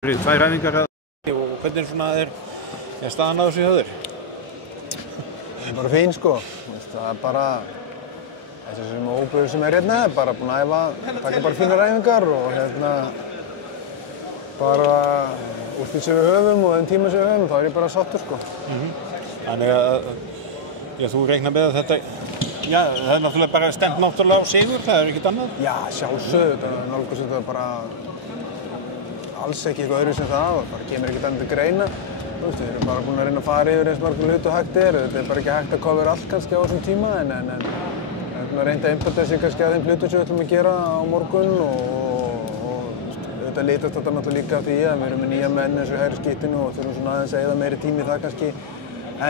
Tvær æfingar og hvernig svona staðan á þessu hjá þér? Það er bara fín sko. Það er bara þessi sem hópur sem hérna bara búinn að æfa, taka bara fínar æfingar og bara úr því sem við höfum og þeim tíma sem við höfum, þá er ég bara sáttur sko. Þannig að þú reiknar með að þetta, það er náttúrulega bara stefnt náttúrulega á sigur, það er ekkert annað? Já, sjálfsögðu, þetta nálgast þetta bara alls ekki eitthvað öðru sem það og bara kemur ekkert annað til greina. Við erum bara búin að reyna að fara yfir eins margum hlut og hægt er. Þetta er bara ekki hægt að cover allt kannski á þessum tíma en við reynda að einbeita sig kannski að þeim hlutum sem við ætlum að gera á morgun og þetta litast þetta náttúrulega líka af því að við erum með nýja menn eins og í hægri skyttinu og þurfum svona aðeins að eyða meiri tími í það kannski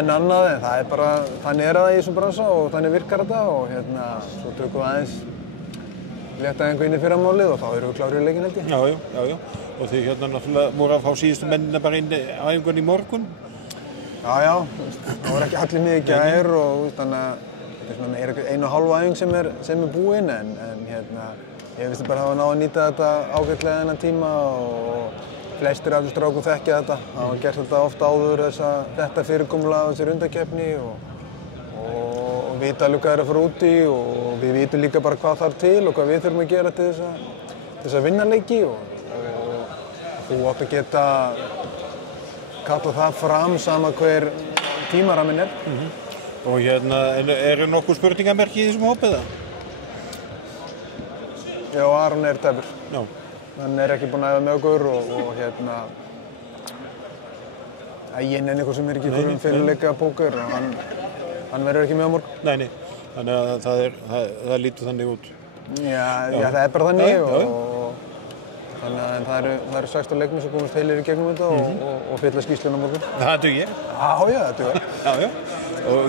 en annað en það er bara, þannig er það í þessum bransa og þannig virkar þetta og svo tökum við aðeins létta einhver inn í fyrramálið og þá erum við klárir í leikinn held ég. Já. Og þið náttúrulega voru að fá síðustu mennina bara inn á æfingunni í morgun? Já, það var ekki allir mikið gær og þannig að þetta er svona meira 1,5 æfing sem er búinn en ég finnst bara að hafa náð að nýta þetta ágætlega þennan tíma og flestir af þessu strákum þekkja þetta. Það hafa gert þetta oft áður þetta fyrirkomulag á þessari undankeppni og vita alveg hvað er að fara út í og við vitum líka bara hvað þarf til og hvað við þurfum að gera til þess að vinna leiki og þú átt að geta kallað það fram sama hver tímaramminn er. Og eru nokkuð spurningamerki í þessum hópi eða? Já, Aron er tæpur. Já. Hann er ekki búinn að æfa með okkur og Æginn er eitthvað sem er ekki fyrir fyrirleika póker og hann verður ekki með á morgun. Nei, þannig að það lítur þannig út. Já, það er bara þannig þannig að það eru 16 leikmenn sem komast heilir í gegnum þetta og fylla skýrsluna á morgun. Það dugir? Já, það dugir. Já. Og